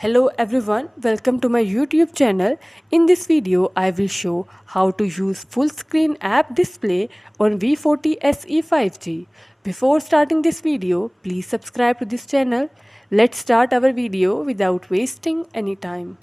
Hello everyone, welcome to my YouTube channel. In this video, I will show how to use full screen app display on V40 SE 5G. Before starting this video, please subscribe to this channel. Let's start our video without wasting any time.